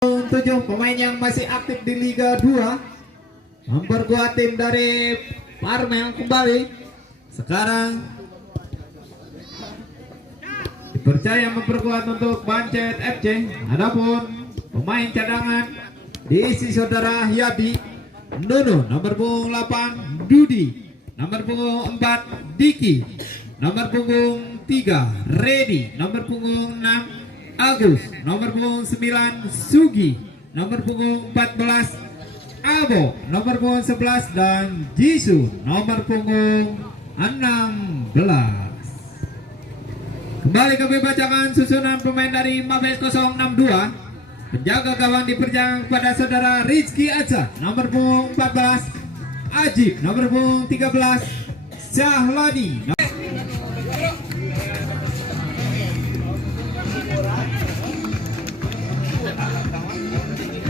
7 pemain yang masih aktif di Liga 2 memperkuat tim dari Parmel kembali. Sekarang dipercaya memperkuat untuk Bancet FC. Adapun pemain cadangan diisi saudara Yadi, Nuno, nomor punggung 8 Dudi, nomor punggung 4 Diki, nomor punggung 3 Redi, nomor punggung 6 Agus, nomor punggung 9 Sugi, nomor punggung 14 Abo, nomor punggung 11 dan Jisu, nomor punggung 16. Kembali kami bacakan susunan pemain dari Mabes 062. Penjaga gawang dipercayakan kepada saudara Rizky Aca, nomor punggung 14 Ajib, nomor punggung 13 Syahladi.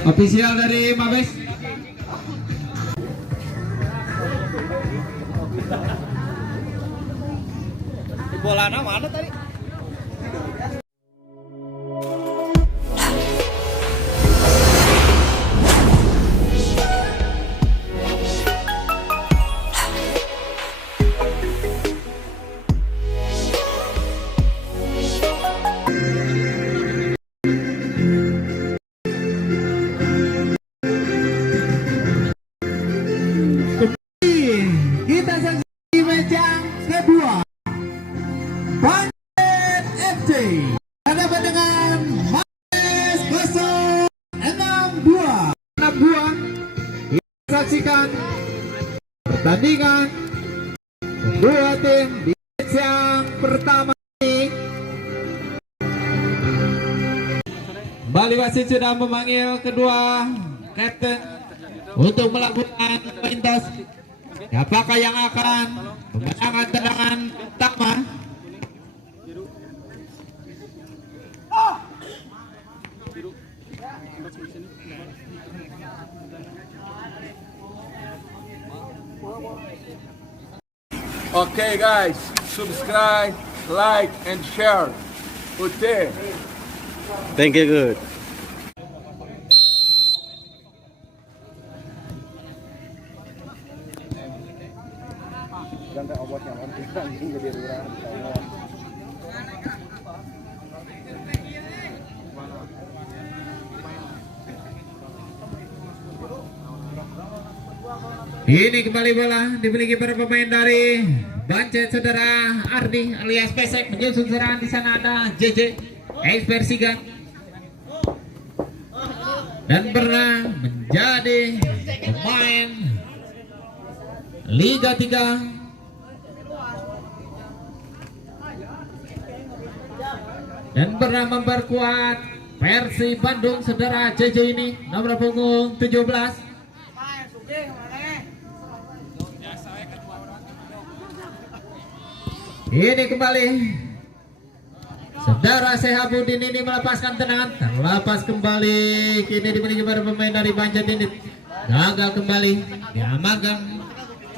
Ofisial dari Mabes. Bolanya mana tadi? Kita saksikan match yang kedua, Bancet FC hadapan dengan Mabes 062. Kita saksikan pertandingan kedua tim di match yang pertama ini. Kembali wasit sudah memanggil kedua kapten untuk melakukan poin toss. Siapakah yang akan memenangkan tendangan pertama? Okay guys, subscribe, like and share. Okay. Thank you, good. Ini kembali bola dimiliki para pemain dari Bancet, saudara Ardi alias Pesek. Menyusun serangan, di sana ada JJ Persija dan pernah menjadi pemain Liga 3 dan pernah memperkuat Persib Bandung, saudara JJ ini nomor punggung 17. Ini kembali saudara Sehabudin ini melepaskan tendangan, terlepas kembali. Kini dimiliki para pemain dari Bancet ini, gagal kembali diamankan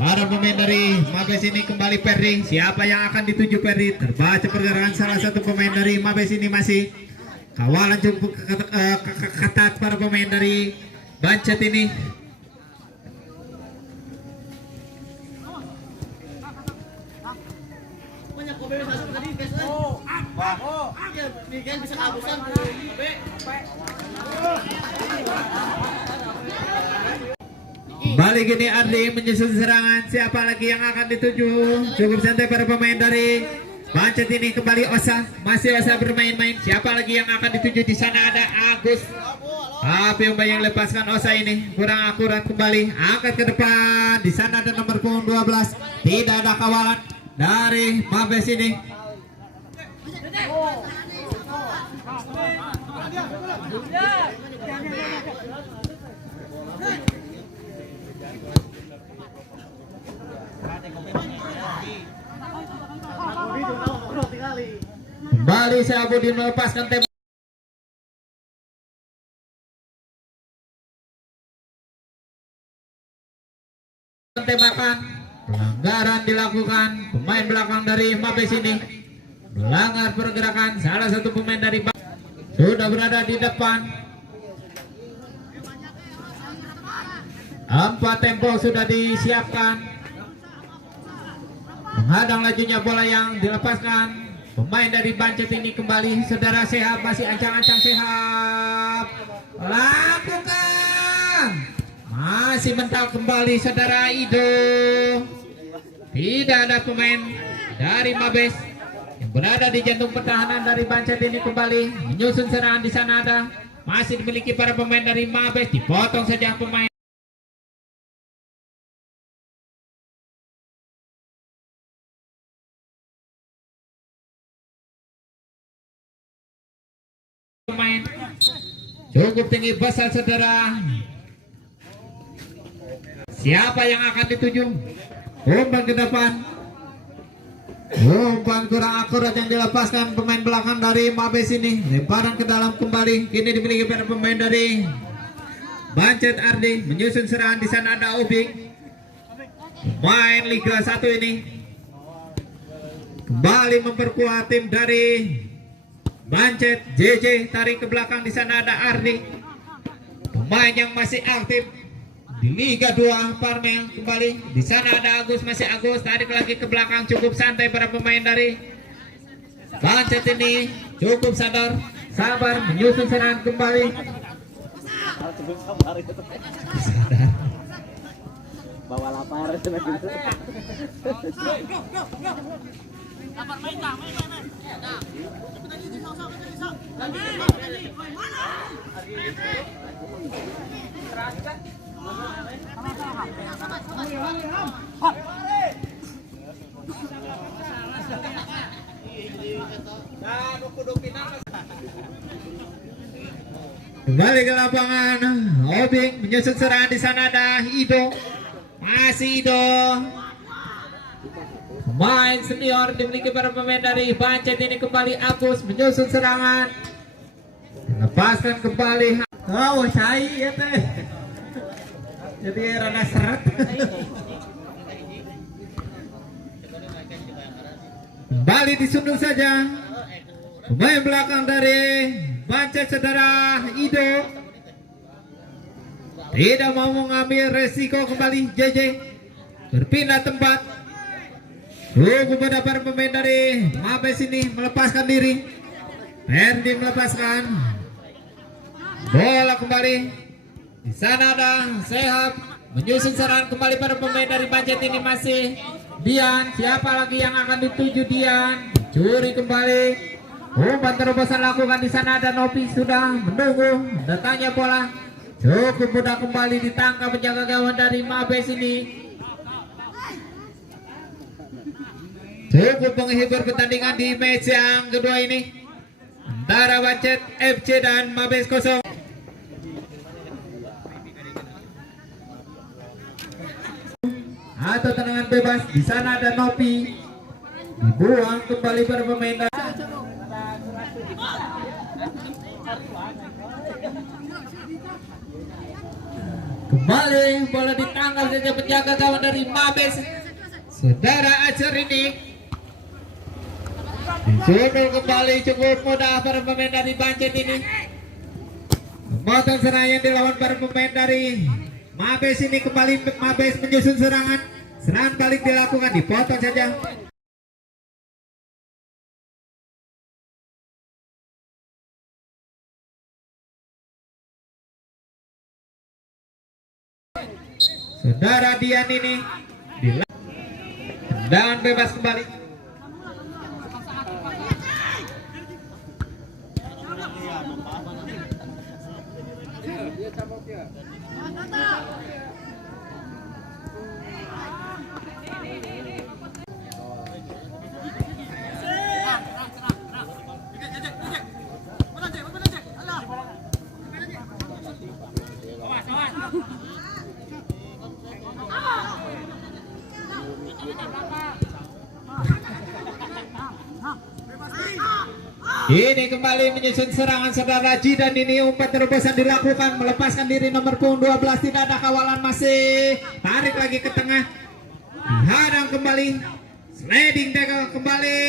para pemain dari Mabes ini. Kembali Perdi, siapa yang akan dituju Perdi? Terbaca pergerakan salah satu pemain dari Mabes ini, masih kawalan cukup ketat para pemain dari Bancet ini. Balik ini Ardi menyusun serangan, siapa lagi yang akan dituju? Cukup santai para pemain dari Bancet ini. Kembali Osa, masih Osa bermain-main, siapa lagi yang akan dituju? Di sana ada Agus, tapi umpan yang lepaskan Osa ini kurang akurat. Kembali angkat ke depan, di sana ada nomor punggung 12, tidak ada kawalan dari Mabes ini. Kembali Syahbudin melepaskan tembakan. Pelanggaran dilakukan pemain belakang dari Mabes ini, melanggar pergerakan salah satu pemain dari sudah berada di depan. 4 tempo sudah disiapkan. Menghadang lajunya bola yang dilepaskan. Pemain dari Bancet ini kembali. Saudara Sehab masih ancang-ancang Sehab. Lakukan. Masih mental kembali saudara Ido. Tidak ada pemain dari Mabes yang berada di jantung pertahanan dari Bancet ini kembali menyusun serangan. Di sana ada masih dimiliki para pemain dari Mabes. Dipotong saja pemain cukup tinggi besar saudara. Siapa yang akan dituju? Umpan ke depan. Umpan kurang akurat yang dilepaskan pemain belakang dari Mabes ini. Lemparan ke dalam kembali. Kini dimiliki para pemain dari Bancet Ardi menyusun serangan. Di sana ada Obing. Pemain Liga 1 ini kembali memperkuat tim dari Bancet. JJ tarik ke belakang. Di sana ada Ardi. Pemain yang masih aktif di Liga 2 Parmel kembali. Di sana ada Agus, masih Agus tarik lagi ke belakang. Cukup santai para pemain dari Bancet ini, cukup sabar menyusun serangan kembali. Sadar. Bawa lapar. Kembali ke lapangan. Obing menyusun serangan. Di sana ada Ido, masih Ido. Pemain senior dimiliki para pemain dari Bancet ini kembali. Agus menyusun serangan. Lepaskan kembali. Oh, saya ya teh. Jadi rada seret. Kembali disundul saja. Pemain belakang dari Bancet saudara Ido. Tidak mau mengambil resiko kembali. JJ berpindah tempat. Kepada para pemain dari Mabes ini melepaskan diri. Ferdi melepaskan. Bola kembali. Di sana ada Sehab menyusun serangan kembali para pemain dari Bancet ini masih Dian. Siapa lagi yang akan dituju? Dian curi kembali. Umpan terobosan lakukan. Di sana ada Nopi sudah menunggu datangnya bola. Cukup mudah kembali ditangkap penjaga gawang dari Mabes ini. Cukup menghibur pertandingan di match yang kedua ini antara Bancet FC dan Mabes kosong. Atau tendangan bebas. Di sana ada Nopi. Dibuang kembali para pemain. Kembali bola ditangkap saja penjaga gawang dari Mabes. Saudara Acer ini disundul kembali. Cukup mudah para pemain dari Bancet ini memotong serangan yang dilawan para pemain dari Mabes ini. Kembali Mabes menyusun serangan. Serangan balik dilakukan, dipotong saja. Saudara Dian ini tendangan bebas kembali. Ini kembali menyusun serangan saudara Jidan ini. Umpan terobosan dilakukan, melepaskan diri nomor punggung 12. Tidak ada kawalan, masih tarik lagi ke tengah. Dihadang kembali. Sliding tackle kembali.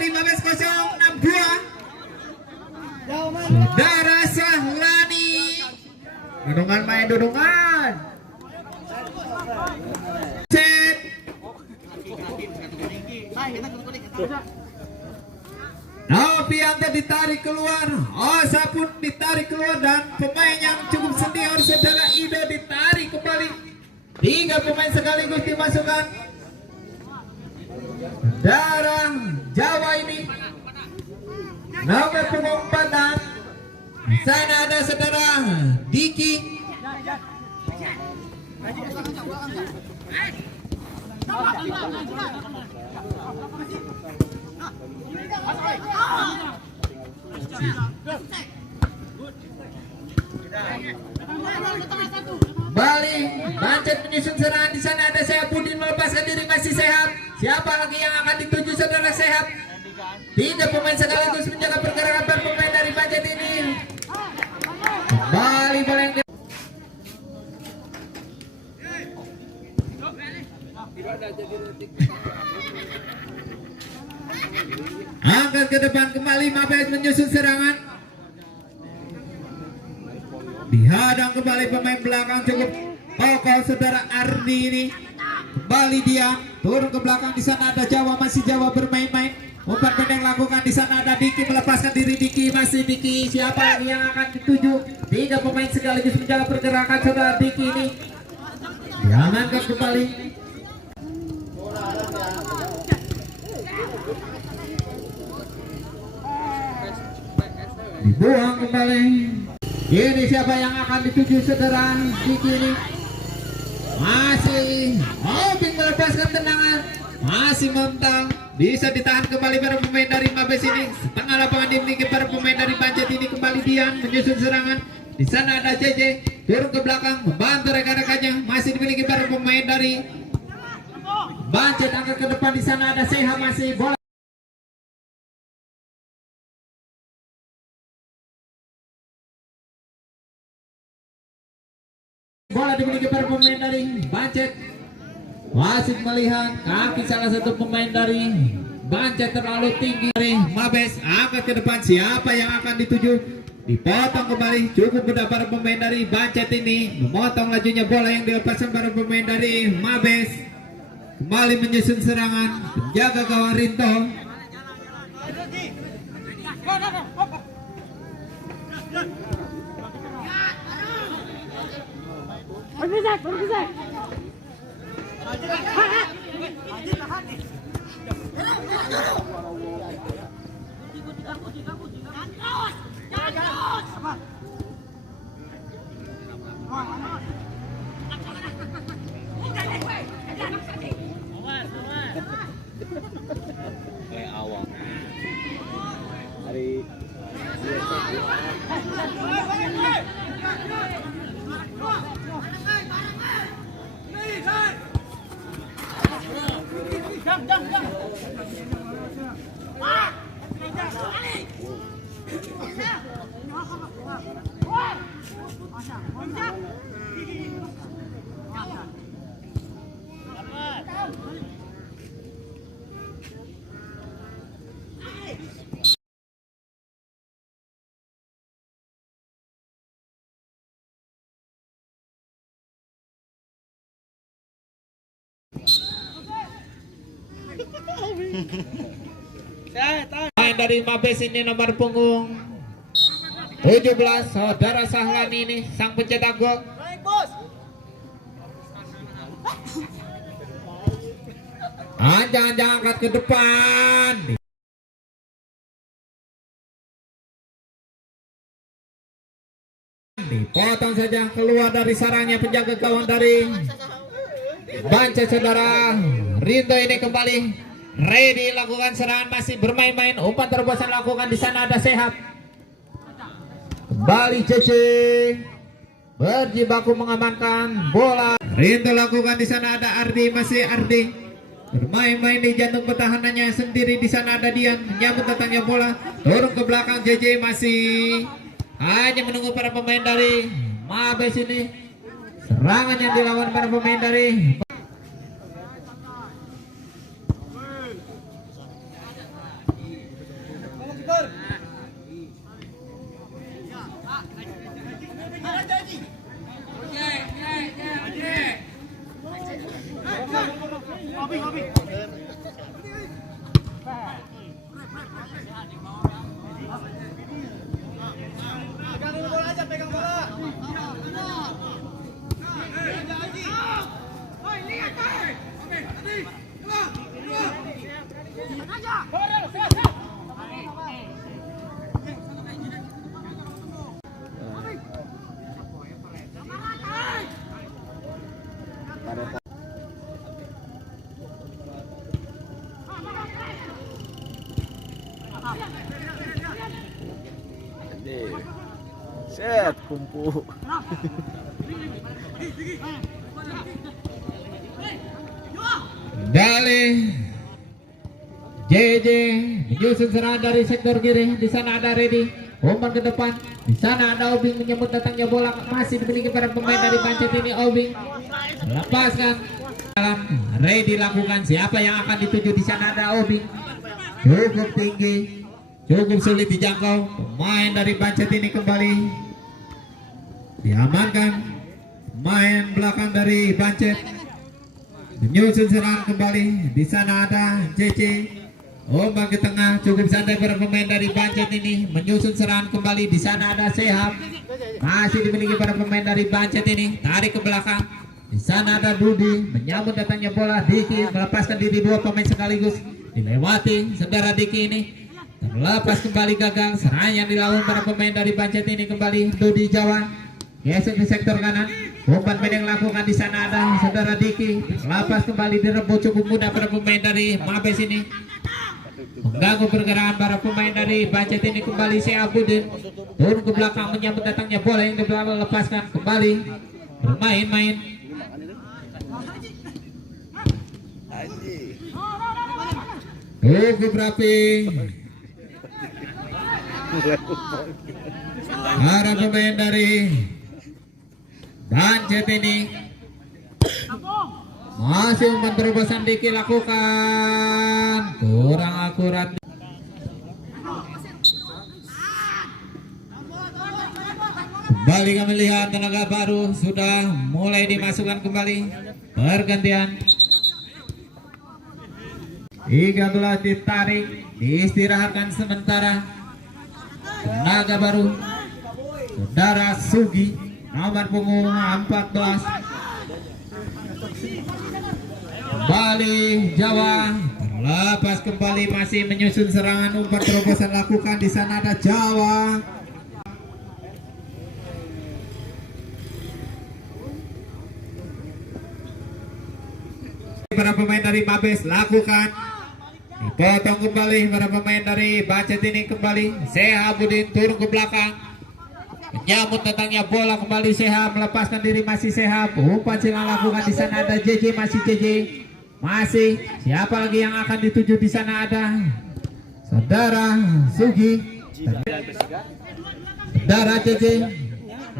dari Mabes 062 Saudara Sahlani. Dudungan main dudungan. Set. Novianto ditarik keluar, Osa pun ditarik keluar dan pemain yang cukup senior saudara Ido ditarik kembali. 3 pemain sekaligus dimasukkan. Saudara Jawa ini nomor punggung 4. Di sana ada saudara Diki. Bali Bancet menyusun serangan. Di sana ada Sehat Budin melepaskan diri, masih sehat. Siapa lagi yang akan dituju saudara Sehat? 3 pemain sekaligus menjaga pergerakan pemain dari Bancet ini. Bali bola yang angkat ke depan kembali. Mabes menyusun serangan. Dihadang kembali pemain belakang cukup kokoh saudara Ardi ini. Kembali dia turun ke belakang. Di sana ada Jawa, masih Jawa bermain-main. Umpan pendek lakukan. Di sana ada Diki melepaskan diri. Diki masih Diki. Siapa lagi yang akan dituju? 3 pemain sekaligus menjaga pergerakan saudara Diki ini. Diamankan kembali. Dibuang kembali. Ini siapa yang akan dituju saudara Diki ini? Masih Obing melepaskan tendangan. Masih mental. Bisa ditahan kembali para pemain dari Mabes ini. Setengah lapangan dimiliki para pemain dari Bancet ini. Kembali Dian menyusun serangan. Di sana ada JJ turun ke belakang membantu rekan-rekannya. Masih dimiliki para pemain dari Bancet. Angkat ke depan. Di sana ada Seha, masih bola. Bola dimiliki para pemain dari Bancet. Wasit melihat kaki salah satu pemain dari Bancet terlalu tinggi. Dari Mabes angkat ke depan. Siapa yang akan dituju? Dipotong kembali. Cukup mudah para pemain dari Bancet ini memotong lajunya bola yang dilepaskan para pemain dari Mabes. Kembali menyusun serangan. Penjaga gawang Rinto. awal hari Main dari Mabes ini nomor punggung 17 saudara Sahlani ini sang pencetak gol. Jangan angkat ke depan. Dipotong saja keluar dari sarangnya penjaga gawang dari Bancet saudara Rinto ini kembali ready lakukan serangan, masih bermain-main. Umpan terobosan lakukan. Di sana ada Sehat. Kembali CC berjibaku mengamankan bola. Rinto lakukan. Di sana ada Ardi, masih Ardi bermain-main di jantung pertahanannya sendiri. Di sana ada Dian menyambut datangnya bola. Turun ke belakang JJ masih hanya menunggu para pemain dari Mabes ini. Serangan yang dilakukan para pemain dari Set kumpu. Kembali JJ menyusun serangan dari sektor kiri. Di sana ada Ready, umpan ke depan. Di sana ada Obing menyambut datangnya bola, masih dimiliki para pemain dari Bancet ini. Obing lepaskan. Ready lakukan, siapa yang akan dituju? Di sana ada Obing, cukup tinggi, cukup sulit dijangkau. Pemain dari Bancet ini kembali diamankan. Pemain belakang dari Bancet menyusun serangan kembali. Di sana ada JJ, umpan ke tengah, cukup santai para pemain dari Bancet ini menyusun serangan kembali. Di sana ada Sehab, masih dimiliki para pemain dari Bancet ini, tarik ke belakang. Di sana ada Budi menyambut datangnya bola. Diki melepaskan diri, dua pemain sekaligus dilewati. Saudara Diki ini terlepas kembali, gagal. Serangan yang dilawan para pemain dari Bancet ini kembali. Dodi Jawa geser ke sektor kanan, umpan pendek lakukan. Di sana ada saudara Diki, lepas kembali, direbut cukup mudah para pemain dari Mabes ini, mengganggu pergerakan para pemain dari Bancet ini. Kembali si Abudin turun ke belakang menyambut datangnya bola yang di belakang, lepaskan kembali, bermain-main. Cukup rapi para pemain dari Bancet ini. Masih umpan terobosan Diki lakukan, kurang akurat. Kembali kami lihat tenaga baru sudah mulai dimasukkan kembali. Pergantian 13 ditarik, diistirahatkan sementara. Tenaga baru saudara Sugi, nomor punggung 14. Kembali Jawa, terlepas kembali, masih menyusun serangan, umpan terobosan lakukan. Di sana ada Jawa. Para pemain dari Mabes lakukan, dipotong kembali para pemain dari Bancet ini. Kembali Sehabudin turun ke belakang, menyambut datangnya bola. Kembali Sehab melepaskan diri, masih Sehab, umpan silang lakukan. Di sana ada JJ, masih JJ, masih siapa lagi yang akan dituju? Di sana ada saudara Sugi, saudara JJ,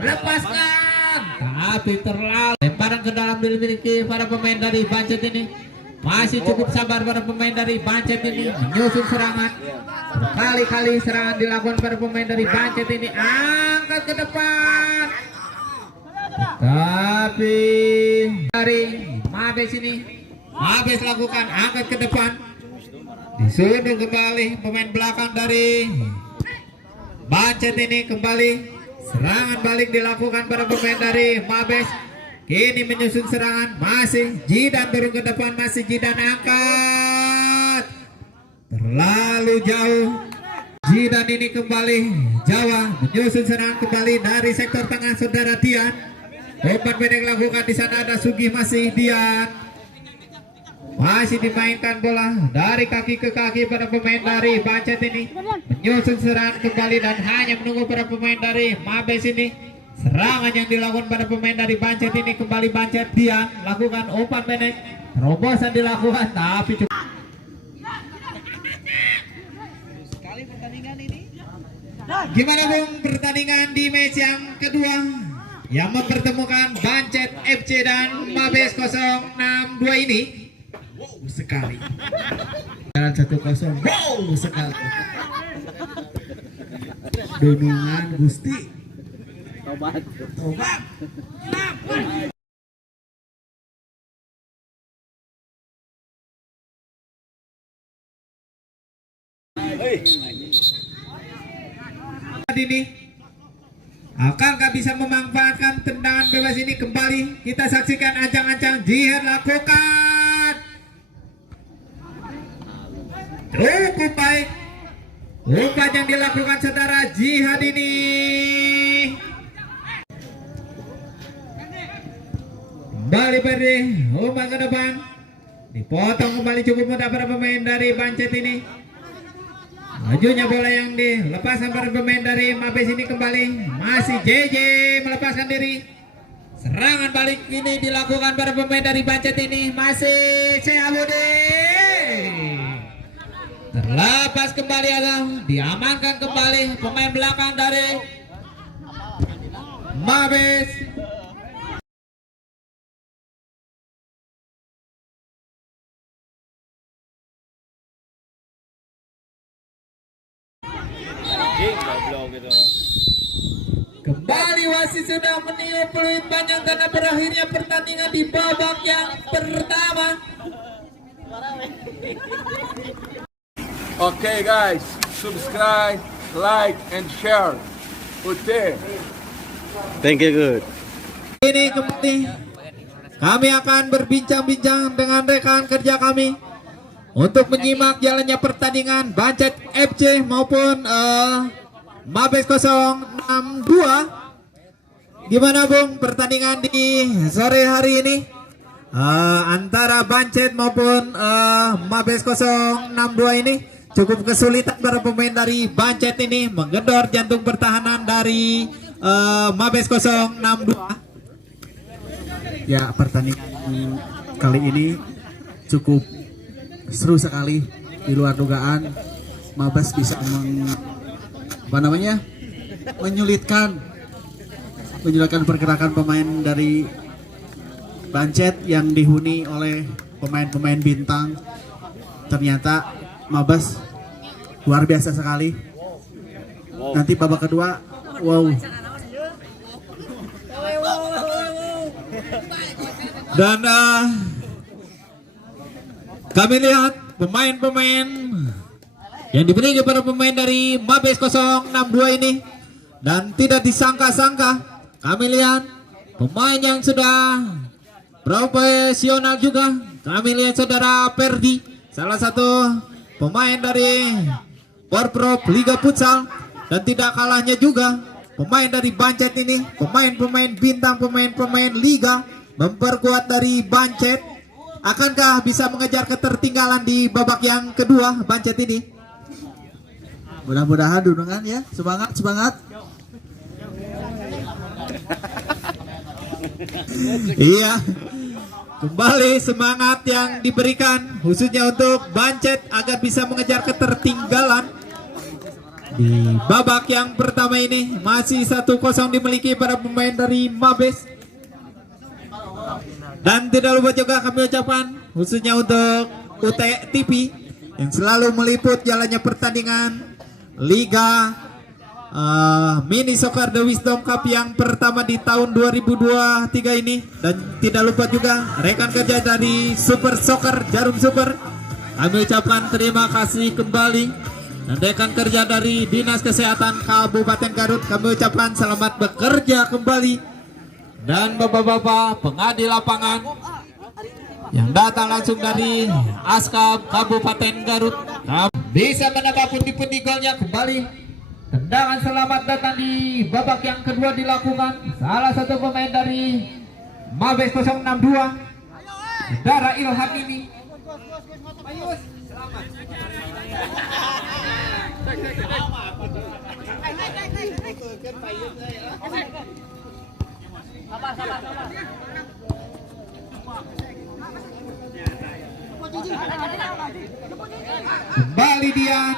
lepaskan, tapi terlalu lemparan ke dalam, dimiliki para pemain dari Bancet ini. Masih cukup sabar para pemain dari Bancet ini menyusun serangan. Berkali-kali serangan dilakukan para pemain dari Bancet ini, angkat ke depan, tapi dari Mabes ini, Mabes lakukan, angkat ke depan, disundul kembali pemain belakang dari Bancet ini. Kembali serangan balik dilakukan para pemain dari Mabes. Kini menyusun serangan, masih Jidan turun ke depan, masih Jidan angkat, terlalu jauh. Jidan ini kembali, Jawa menyusun serangan kembali dari sektor tengah saudara Dian. Umpan pendek lakukan. Di sana ada Sugi, masih Dian, masih dimainkan bola dari kaki ke kaki pada pemain dari Bancet ini. Menyusun serangan kembali dan hanya menunggu para pemain dari Mabes ini. Serangan yang dilakukan pada pemain dari Bancet ini. Kembali Bancet, Dian lakukan umpan pendek, terobosan dilakukan, tapi cukup. Gimana Bung pertandingan di match yang kedua yang mempertemukan Bancet FC dan Mabes 062 ini? Wow sekali. Jalan 1-0, wow sekali. Dunungan Gusti. Tobat. Tobat. Ini akankah bisa memanfaatkan tendangan bebas ini? Kembali kita saksikan ancang-ancang Jihad lakukan, cukup baik umpan yang dilakukan saudara Jihad ini. Kembali beri umpan ke depan, dipotong kembali, cukup mudah para pemain dari Bancet ini. Majunya bola yang dilepaskan para pemain dari Mabes ini kembali. Masih JJ melepaskan diri. Serangan balik ini dilakukan para pemain dari Bancet ini. Masih Sehabudi. Terlepas kembali ada diamankan kembali pemain belakang dari Mabes. Kembali wasit sudah meniup peluit panjang karena berakhirnya pertandingan di babak yang pertama. Okay guys, subscribe, like, and share. Ute. Thank you, good. Ini kembali kami akan berbincang-bincang dengan rekan kerja kami untuk menyimak jalannya pertandingan Bancet FC maupun Mabes 062. Gimana Bung pertandingan di sore hari ini antara Bancet maupun Mabes 062 ini? Cukup kesulitan para pemain dari Bancet ini menggedor jantung pertahanan dari Mabes 062. Ya, pertandingan kali ini cukup seru sekali. Di luar dugaan Mabes bisa menyulitkan pergerakan pemain dari Bancet yang dihuni oleh pemain-pemain bintang. Ternyata Mabes luar biasa sekali. Nanti babak kedua, wow. Dan kami lihat pemain-pemain yang diberi kepada pemain dari Mabes 062 ini, dan tidak disangka-sangka kami lihat pemain yang sudah profesional juga. Kami lihat saudara Perdi, salah satu pemain dari Porprov Liga Futsal, dan tidak kalahnya juga pemain dari Bancet ini, pemain-pemain bintang, pemain-pemain liga memperkuat dari Bancet. Akankah bisa mengejar ketertinggalan di babak yang kedua Bancet ini? Mudah-mudahan Dunungan ya, semangat. Iya, kembali semangat yang diberikan khususnya untuk Bancet agar bisa mengejar ketertinggalan di babak yang pertama ini. Masih 1-0 dimiliki para pemain dari Mabes. Dan tidak lupa juga kami ucapkan khususnya untuk UT TV yang selalu meliput jalannya pertandingan Liga Mini Soccer The Wisdom Cup yang pertama di tahun 2023 ini. Dan tidak lupa juga rekan kerja dari Super Soccer Jarum Super, kami ucapkan terima kasih kembali. Dan rekan kerja dari Dinas Kesehatan Kabupaten Garut, kami ucapkan selamat bekerja kembali. Dan bapak-bapak pengadil lapangan yang datang langsung dari Askab Kabupaten Garut bisa menambah pundi-pundi golnya kembali. Tendangan selamat datang di babak yang kedua dilakukan salah satu pemain dari Mabes 062, saudara Ilham ini. Kembali Dian,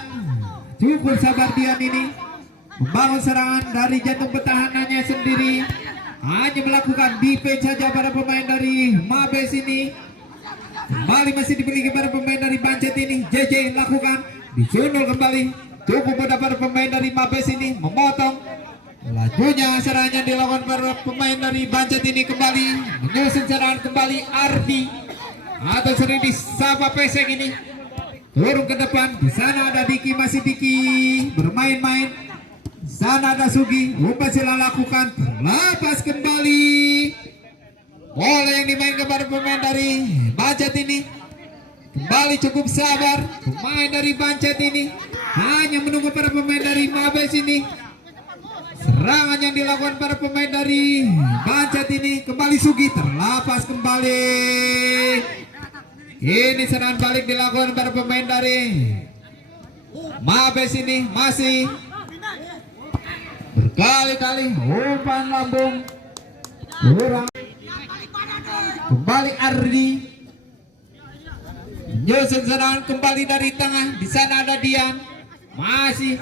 cukup sabar Dian ini membangun serangan dari jantung pertahanannya sendiri, hanya melakukan defense saja para pemain dari Mabes ini. Kembali masih dimiliki para pemain dari Bancet ini. JJ lakukan, disundul kembali, cukup mudah para pemain dari Mabes ini memotong lajunya. Serangan yang dilakukan para pemain dari Bancet ini kembali menyusun serangan kembali. Ardi atau sering disapa Pesek ini turun ke depan. Di sana ada Diki, masih Diki bermain-main. Sana ada Sugi, Upasila lakukan, lepas kembali. Bola yang dimainkan kepada pemain dari Bancet ini. Kembali cukup sabar pemain dari Bancet ini, hanya menunggu para pemain dari Mabes ini. Serangan yang dilakukan para pemain dari Bancet ini, kembali Sugi, terlepas kembali. Ini serangan balik dilakukan para pemain dari Mabes ini masih berkali-kali umpan lambung kurang. Kembali Ardi menyusun serangan kembali dari tengah. Di sana ada Dian, masih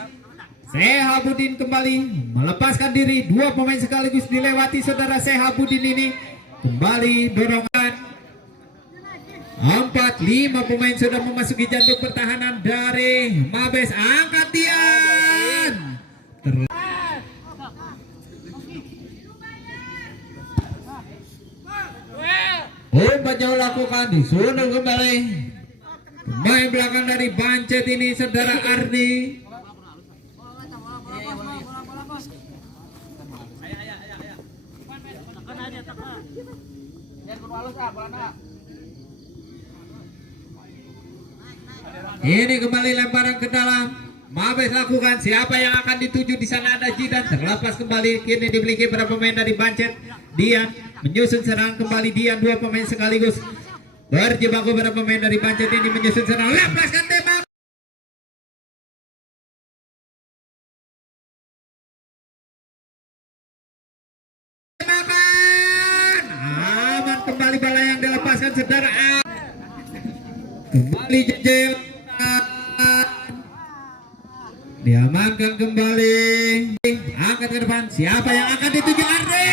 Sehabudin kembali melepaskan diri. Dua pemain sekaligus dilewati saudara Sehabudin ini. Kembali dorongan 4-5 pemain sudah memasuki jantung pertahanan dari Mabes. Angkat Dian. Umpan jauh lakukan, disuruh kembali. Pemain belakang dari Bancet ini saudara Ardi. Ini kembali lemparan ke dalam. Mabes lakukan. Siapa yang akan dituju? Di sana ada Jidan. Terlepas kembali. Kini dimiliki para pemain dari Bancet. Dian menyusun serangan kembali. Dian, dua pemain sekaligus berjibaku. Para pemain dari Bancet ini menyusun serangan. Lepaskan tembak. Tembakan. Aman kembali bola yang dilepaskan saudara. Kembali jejel. Diamankan kembali. Angkat ke depan. Siapa yang akan dituju? Ardi.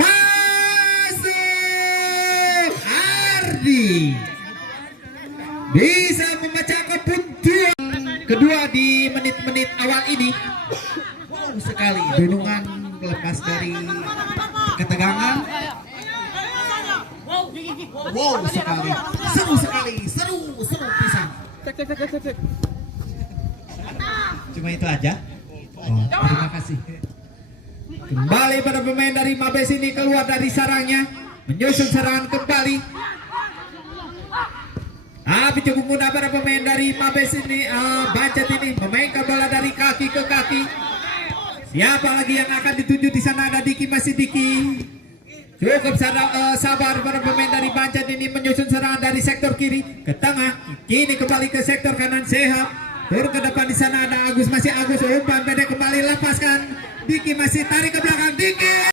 Masih Ardi bisa memecahkan puntuan kedua di menit-menit awal ini. Wow sekali dunungan lepas dari ketegangan. Wow sekali, seru sekali, seru pisang. Cuma itu aja. Oh, terima kasih. Kembali pada pemain dari Mabes ini keluar dari sarangnya, menyusun serangan kembali. Tapi cukup mudah para pemain dari Mabes ini. Bancet ini memainkan bola dari kaki ke kaki. Siapa lagi yang akan dituju? Di sana ada Diki, masih Diki. Cukup sabar para pemain dari Bancet ini menyusun serangan dari sektor kiri ke tengah. Kini kembali ke sektor kanan. Sehat turun ke depan. Di sana ada Agus, masih Agus. Umpan pendek kembali, lepaskan. Diki masih tarik ke belakang. Diki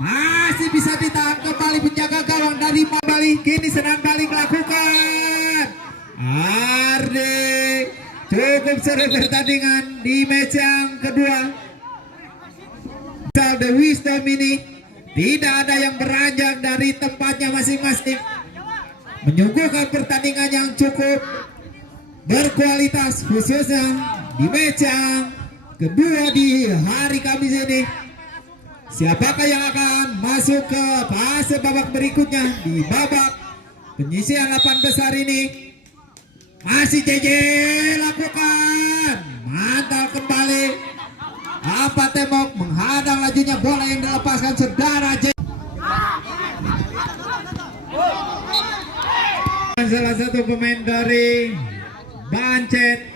masih bisa ditahan kembali penjaga gawang dari Mabali. Kini serangan balik lakukan Ardi. Cukup seru pertandingan di match yang kedua. The Wisdom ini tidak ada yang beranjak dari tempatnya masing-masing, menyuguhkan pertandingan yang cukup berkualitas, khususnya di match yang kedua di hari Kamis ini. Siapakah yang akan masuk ke fase babak berikutnya di babak penyisihan 8 besar ini? Masih JJ lakukan, mantap kembali. Apa tembok menghadang lajunya bola yang dilepaskan saudara J. Salah satu pemain dari Bancet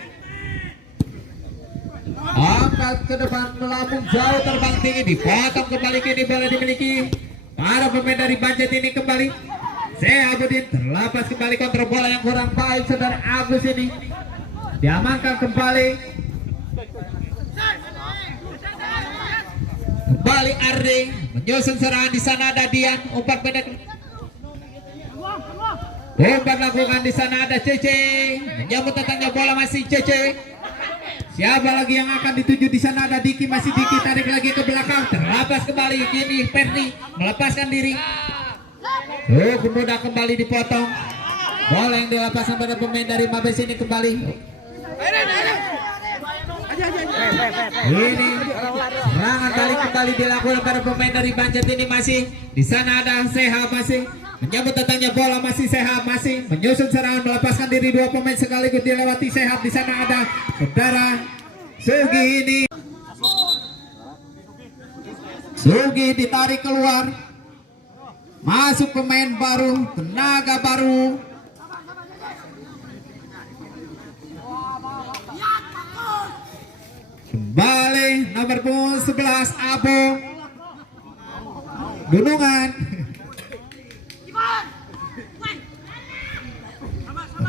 angkat ke depan, melambung jauh, terbang tinggi, dipotong kembali. Kini bola dimiliki para pemain dari Bancet ini kembali. Sehabudin terlepas kembali, kontrol bola yang kurang baik saudara Agus ini. Diamankan kembali. Kembali Ardi menyusun serangan. Di sana ada Dian, umpan pendek. Umpan lakukan. Di sana ada Cece menyambut datangnya bola, masih Cece. Siapa lagi yang akan dituju? Di sana ada Diki, masih Diki, tarik lagi ke belakang, terlepas kembali. Kini Perni melepaskan diri. Kemudian kembali dipotong. Bola yang dilepaskan pada pemain dari Mabes ini kembali. Ini serangan balik kembali dilakukan para pemain dari Bancet ini. Masih di sana ada Seha, masih Menyambut datangnya bola masih Sehab, masih menyusun serangan, melepaskan diri dua pemain sekaligus dilewati Sehab. Di sana ada saudara Sugi ini. Sugi ditarik keluar. Masuk pemain baru, tenaga baru. Kembali nomor punggung 11 Abo Gunungan.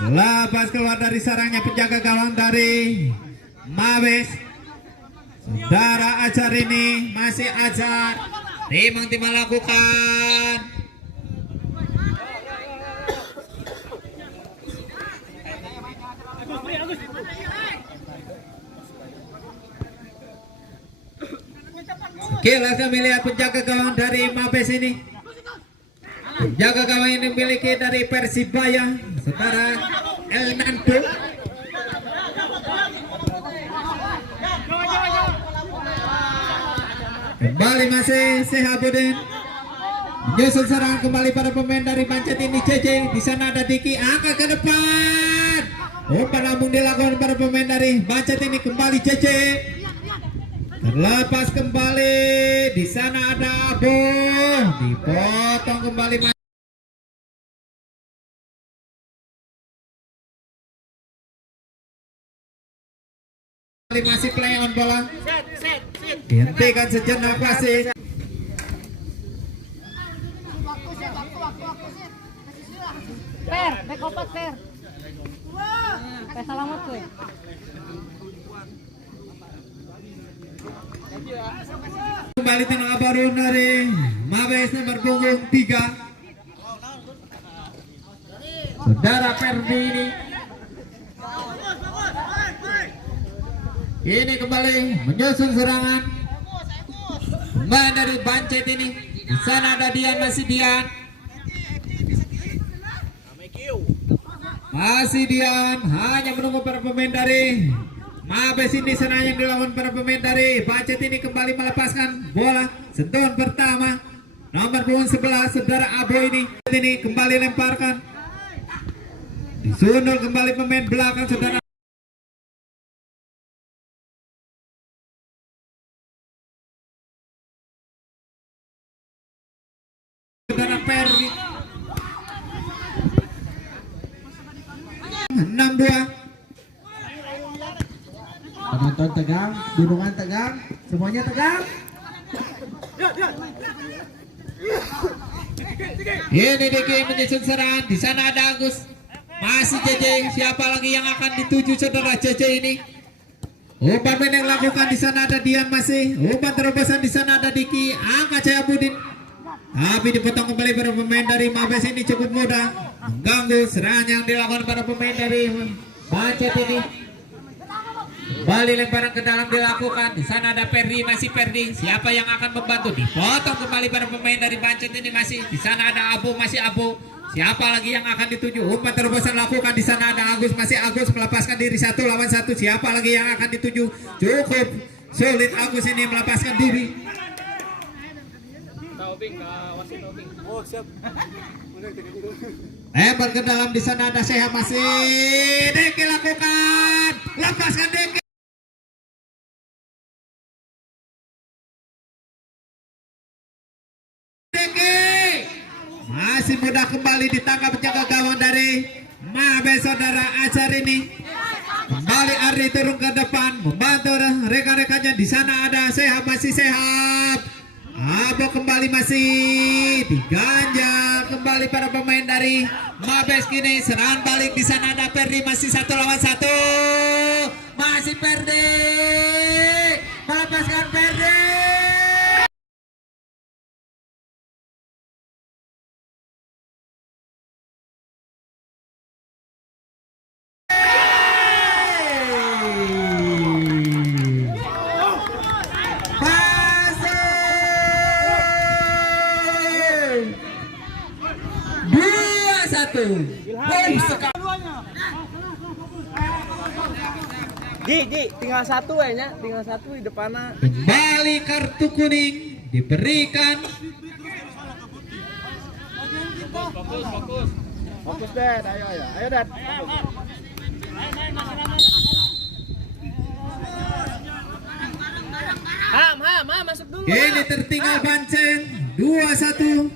Lepas keluar dari sarangnya penjaga gawang dari Mabes. Saudara Ajar ini masih Ajar. Timang-timang lakukan. Sekilas kami lihat penjaga gawang dari Mabes ini. Penjaga gawang ini dimiliki dari Persibaya, saudara El Nanto. Kembali masih Sehabudin. Menyusul serangan kembali para pemain dari Bancet ini JJ. Di sana ada Diki, angkat ke depan. Umpan lambung dilakukan para pemain dari Bancet ini, kembali JJ. Terlepas kembali, di sana ada Abu, dipotong kembali. Masih play on bola. Dihentikan sejenak masih. Per, back opat per. Salamat tuh. Kembali tenaga baru dari Mabes nomor punggung 3. Saudara Ferdi ini kembali menyusun serangan. Pemain dari Bancet ini. Di sana ada Dian, masih Dian. Masih Dian, hanya menunggu para pemain dari Mabes ini. Serangan yang dilakukan para pemain dari Bancet ini, kembali melepaskan bola. Sentuhan pertama nomor punggung 11 saudara Abo ini kembali lemparkan. Disunul kembali pemain belakang saudara Perdi. 6-2. Penonton tegang, Gunungan tegang, semuanya tegang. Ini Diki menyusun serangan. Di sana ada Agus, masih JJ. Siapa lagi yang akan dituju saudara JJ ini? Umpan yang lakukan, di sana ada Dian, masih umpan terobosan. Di sana ada Diki, angkat Jayabudin, tapi dipotong kembali para pemain dari Mabes ini. Cukup mudah mengganggu serangan yang dilakukan para pemain dari Bancet ini. Kembali lemparan ke dalam dilakukan. Di sana ada Perdi, masih Perdi. Siapa yang akan membantu? Dipotong kembali para pemain dari Bancet ini masih. Di sana ada Abu, masih Abu. Siapa lagi yang akan dituju? Umpan terobosan lakukan. Di sana ada Agus, masih Agus melepaskan diri 1 lawan 1. Siapa lagi yang akan dituju? Cukup sulit Agus ini melepaskan diri. Lempar ke dalam. Di sana ada Seha, masih Deki lakukan. Lepaskan Deki. Masih mudah kembali ditangkap penjaga gawang dari Mabes saudara Ajar ini. Kembali Ardi turun ke depan membantu rekan-rekannya. Di sana ada Sehab, masih Sehab. Abo kembali masih diganjal kembali para pemain dari Mabes kini. Serangan balik. Di sana ada Perdi, masih 1 lawan 1. Masih Perdi melepaskan Perdi. Ji, tinggal 1 ya, tinggal 1 di depannya. Kembali kartu kuning diberikan Fokus Dad, ayo Dad. Ham, masuk dulu. Ini tertinggal Bancen 2-1.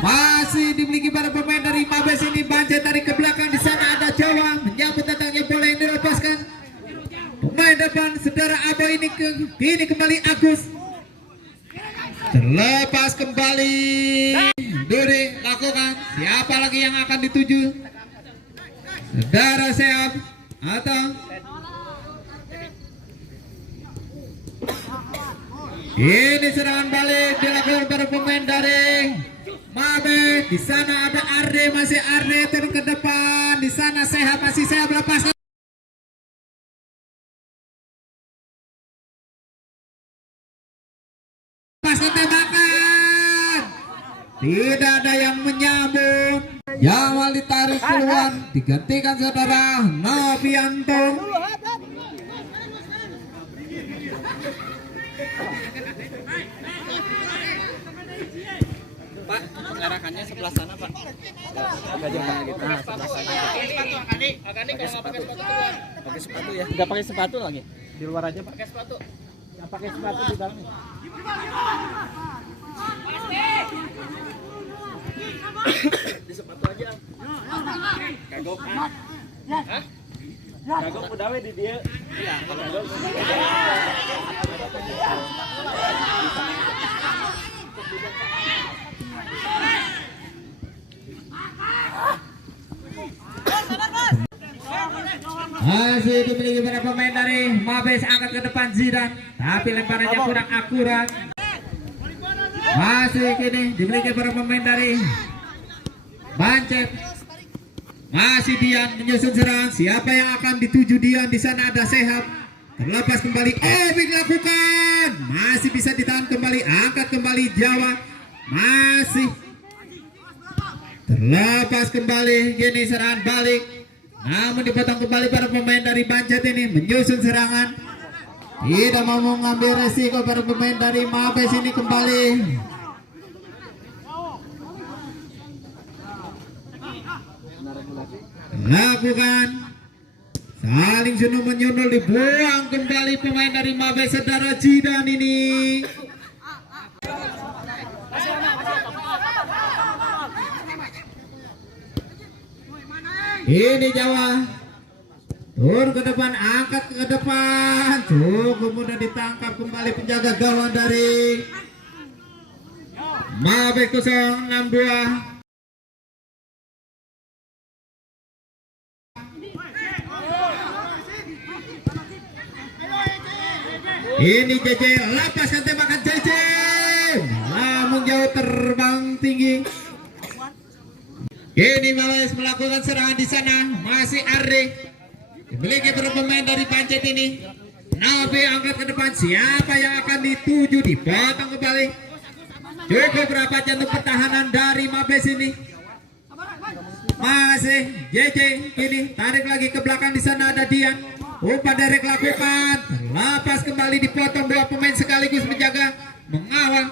Masih dimiliki para pemain dari Mabes ini. Bancen tarik ke belakang, di sana ada Jawa menyambut datangnya bola yang dilepaskan. Pemain depan saudara Abo ini kini kembali Agus. Terlepas kembali. Duri lakukan. Siapa lagi yang akan dituju? Saudara Seab atau ini serangan balik dilakukan para pemain dari Mabes. Di sana ada Arde, masih Arde turun ke depan. Di sana Seab, masih Seab lepas. Tembakan tidak ada yang menyambut. Jamal ditarik keluar, digantikan saudara Novianto. Pak, pengarahannya sebelah sana, Pak. Nah, sebelah sana. Pakai sepatu ya. Enggak pakai sepatu lagi. Di luar aja, Pak. Pakai sepatu. Enggak pakai sepatu di dalam. Di sepatu aja. Kagok. Hah? Kagok udah di dia. Iya, kagok. Masih dimiliki para pemain dari Mabes, angkat ke depan Zidan, tapi lemparannya kurang akurat. Masih kini dimiliki para pemain dari Bancet. Masih Dian menyusun serangan. Siapa yang akan dituju Dian? Di sana ada Sehat. Terlepas kembali. Big lakukan. Masih bisa ditahan kembali. Angkat kembali Jawa. Masih terlepas kembali. Gini serangan balik. Namun dipotong kembali para pemain dari Bancet ini menyusun serangan. Tidak mau mengambil resiko para pemain dari Mabes ini kembali. Lakukan. Saling sunuh menyundul, dibuang kembali pemain dari Mabes saudara Jidan ini. Ini Jawa turun ke depan, angkat ke depan, cukup mudah ditangkap kembali penjaga gawang dari Mabes 062. Ini JJ, lepaskan tembakan JJ, namun jauh terbang tinggi. Ini Mabes melakukan serangan di sana, masih Arde. Dimiliki para pemain dari Bancet ini. Nabi angkat ke depan, siapa yang akan dituju? Dipotong kembali. Cukup berapa jantung pertahanan dari Mabes ini. Masih JJ, ini tarik lagi ke belakang, di sana ada Dian. Umpan derek lakukan, terlepas kembali, dipotong dua pemain sekaligus menjaga, mengawal.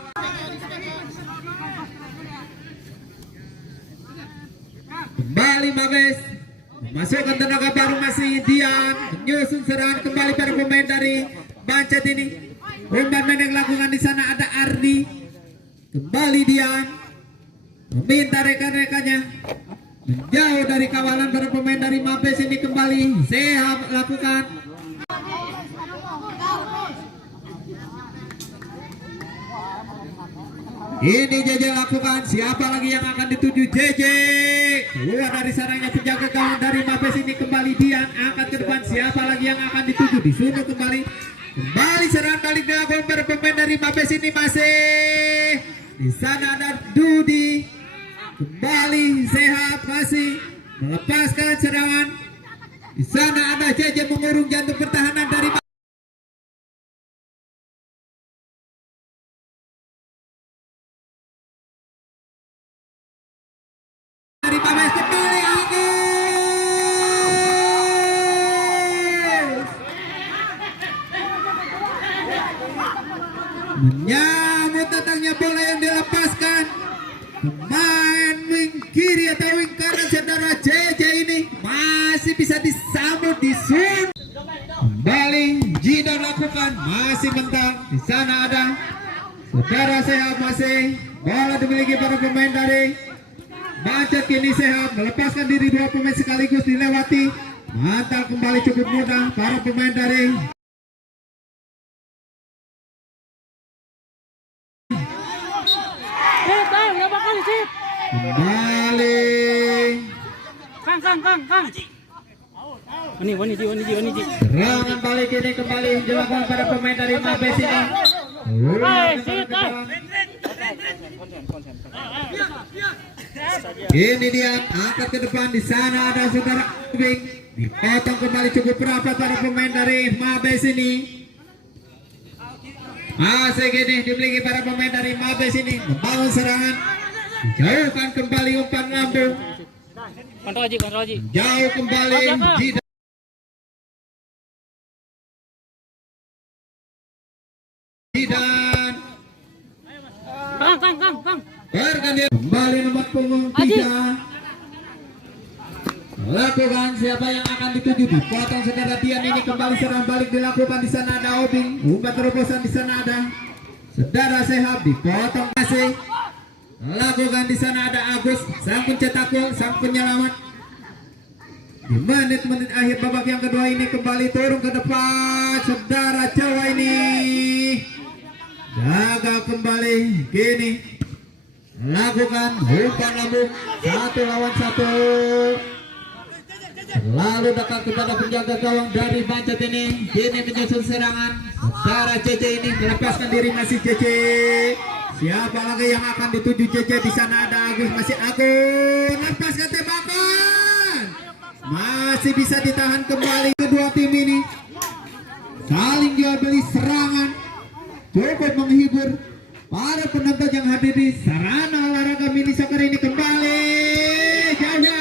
Kembali Mabes memasukkan tenaga baru, masih Dian menyusun serangan kembali para pemain dari Bancet ini. Umpan pendek lakukan, di sana ada Ardi. Kembali Dian meminta rekan-rekannya menjauh dari kawalan para pemain dari Mabes ini. Kembali Sehat lakukan. Ini JJ lakukan. Siapa lagi yang akan dituju? JJ keluar dari sarangnya penjaga gawang dari Mabes ini. Kembali Dian angkat ke depan. Siapa lagi yang akan dituju? Disunuh kembali. Kembali serangan balik dilakukan para pemain dari Mabes ini. Masih di sana ada Dudi. Kembali Sehat, masih melepaskan serangan. Di sana ada JJ mengurung jantung pertahanan dari Mabes. Kembali Agus menyambut datangnya bola yang dilepaskan. Pemain wing kiri atau wing kanan saudara JJ ini masih bisa disambut di sun. Kembali Jidan lakukan, masih mental. Di sana ada saudara Sehat, masih bola dimiliki para pemain dari Bancet. Kini Sehat melepaskan diri, dua pemain sekaligus dilewati. Mantal kembali cukup mudah para pemain dari kembali. Kang. Wani ji. Serangan balik ini kembali dilakukan para pemain dari Mabes ini. Ini dia angkat ke depan, di sana ada saudara Ubing. Dipotong kembali cukup rapat para pemain dari Mabes ini. Masih gini dimiliki para pemain dari Mabes ini, membangun serangan. Jauhkan kembali umpan lambung. Kontrol Ji. Jauh kembali Jidan. Kang. Bergantian kembali nomor punggung 3. Lakukan siapa yang akan dituju, dipotong saudara Dian ini, kembali serang balik dilakukan. Di sana ada Obing, umpan terobosan. Di sana ada saudara Sehat, dipotong masih. Lakukan di sana ada Agus, sang pencetak gol, sang penyelamat. Di menit-menit akhir babak yang kedua ini kembali turun ke depan saudara Jawa ini. Gagal kembali kini. Lakukan umpan lambung 1 lawan 1. Lalu dekat kepada penjaga gawang dari Bancet ini. Kini menyusun serangan. Saudara CC ini melepaskan diri, masih CC. Siapa lagi yang akan dituju CC? Di sana ada Agus, masih Agus. Lepaskan tembakan. Masih bisa ditahan kembali kedua tim ini. Saling jual beli serangan. Cukup menghibur para penonton yang hadir di sarana olahraga mini soccer ini. Kembali Jawa.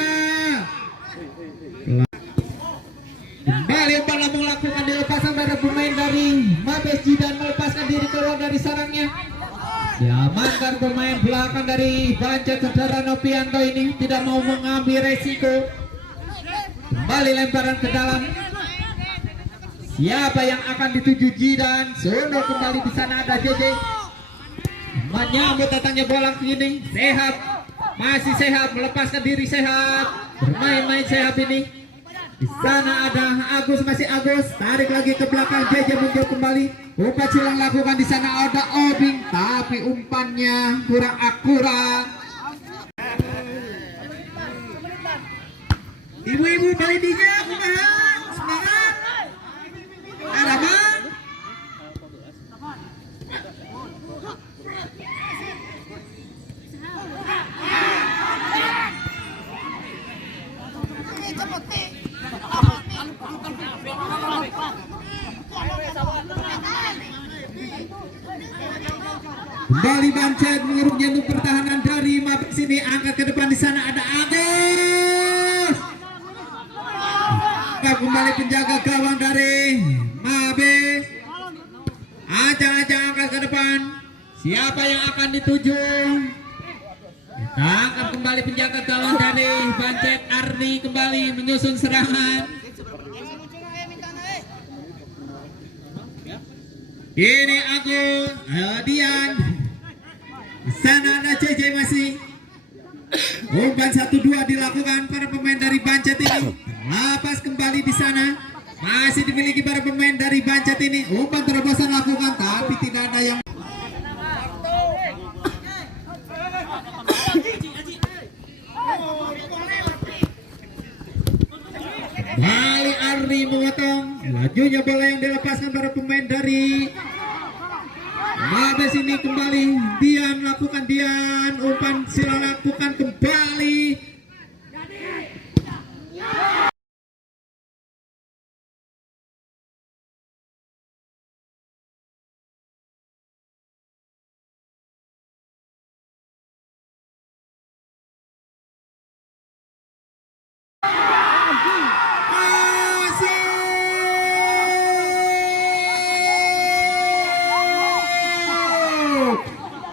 Kembali umpan lambung lakukan dilepaskan para pemain dari Mabes Jidan, melepaskan diri keluar dari sarangnya. Diamankan pemain belakang dari Bancet, saudara Nopianto ini tidak mau mengambil resiko. Kembali lemparan ke dalam. Siapa yang akan dituju Jidan? Sono kembali, di sana ada JJ. Menyambut datangnya bola kini. Sehat, masih Sehat, melepaskan diri Sehat. Bermain-main Sehat ini. Di sana ada Agus, masih Agus. Tarik lagi ke belakang, JJ muncul kembali. Umpan silang lakukan, di sana ada Obing, tapi umpannya kurang akurat. Ibu-ibu balidinya kumaha? Semangat. Ada bang? Kembali Bancet mengeruk jantung pertahanan dari Mabes ini, angkat ke depan. Di sana ada Agus. Kembali penjaga gawang dari Mabes. Acang-acang angkat ke depan. Siapa yang akan dituju? Ditangkap kembali penjaga gawang dari Bancet. Ardi kembali menyusun serangan. Ini Agus, Dian. Di sana ada CJ masih. Umpan 1-2 dilakukan para pemain dari Bancet ini. Lapas kembali di sana. Masih dimiliki para pemain dari Bancet ini. Umpan terobosan lakukan, tapi tidak ada yang. Balik Ardi memotong. Lajunya bola yang dilepaskan para pemain dari Mabes ini. Kembali Dian, lakukan Dian. Umpan sila lakukan kembali.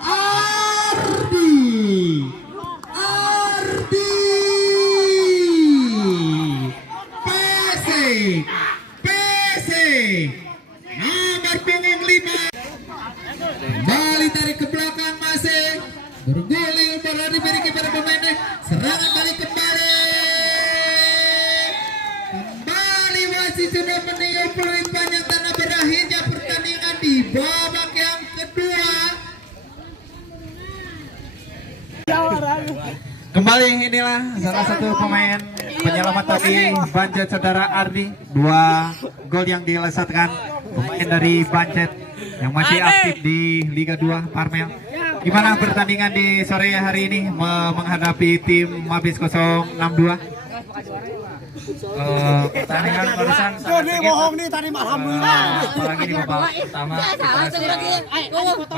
Ardi belakang masih berguling bola diberi kepada pemainnya. Serangan balik kembali. Kembali masih sudah meninggal peluit panjang tanah berakhirnya pertandingan di babak yang kedua. Kembali inilah salah satu pemain penyelamat tadi Bancet saudara Ardi. 2 gol yang dilesatkan pemain dari Bancet yang masih aktif di Liga 2 Parmel. Gimana pertandingan di sore hari ini menghadapi tim Mabis 062? Pertandingan barusan sangat bohong nih tadi alhamdulillah. Apalagi di babak pertama kita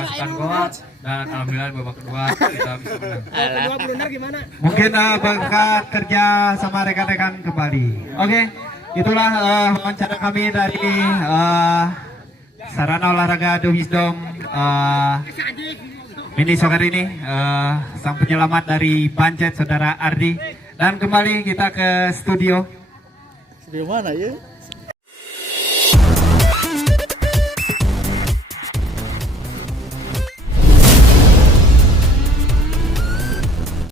pasukan gol dan alhamdulillah di babak kedua kita bisa menang. Mungkin berkat kerja sama rekan-rekan kembali. Oke, itulah wawancara kami dari sarana olahraga The Wisdom mini soccer ini, sang penyelamat dari Bancet saudara Ardi. Dan kembali kita ke studio. Di mana ya?